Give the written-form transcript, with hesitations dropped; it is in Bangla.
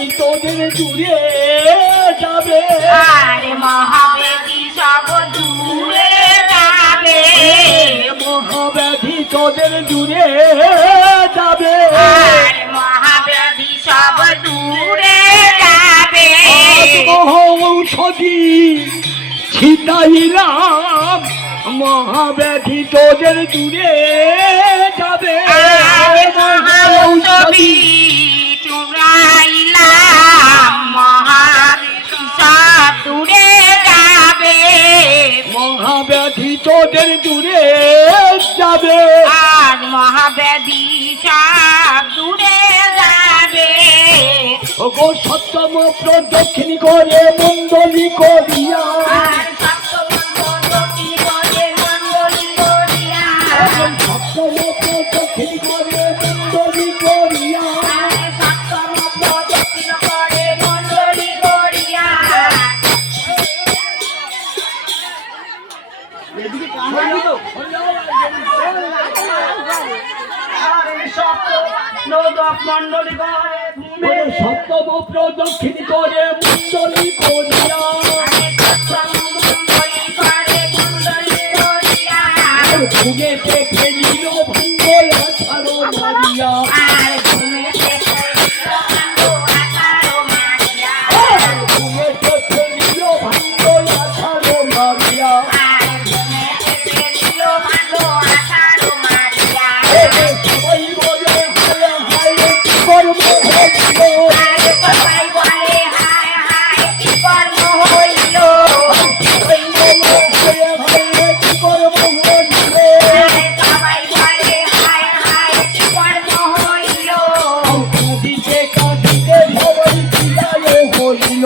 মহাব্যাধি তোদের দূরে যাবে, আরে মহাব্যাধি সব দূরে যাবে, মহাব্যাধি তোদের দূরে যাবে, আরে মহাব্যাধি সব দূরে যাবে। ঔষধি ছিটাইলাম মহাব্যাধি তোদের দূরে যাবে, আরে মহাঔষধি চুরাইলাম মহাব্যাধি সব দূরে যাবে, মহাব্যাধি তোদের দূরে যাবে, আর মহাব্যাধি সব দূরে যাবে। ওগো সপ্তম প্রদক্ষিণ করে মণ্ডলী করিয়া, আর সপ্তমী করে মণ্ডলী করিয়া, সপ্তম প্রদক্ষিণ করে মণ্ডলী করিয়া, আর সপ্তম প্রদক্ষিণ করে মণ্ডলী করিয়া, মণ্ডলী করে সপ্তম প্রদক্ষিণ করে মণ্ডলী করিয়া, মণ্ডলী করে মণ্ডলী করিয়া, ঘুমেতে ফেলিল ভঙ্গ আছাড়ো মারিয়া, আর ঘুমেতে ফেলিল ভাঙ্গ আছাড়ো মারিয়া, ঘুমেতে ফেলিল ভঙ্গ আছাড়ো মারিয়া, আর ঘুমেতে ফেলিল ভাঙ্গ আছাড়ো মারিয়া, সবাই বলে হায় হায় কি কর্ম হইল, আর সবাই বলে হায় হায় কি কর্ম হইল, সবাই বলে হায় হায় কি কর্ম হইল, আর সবাই বলে হায় হায় কি কর্ম হইল, কাঁদিতে কাঁদিতে সবাই বিদায় হইল,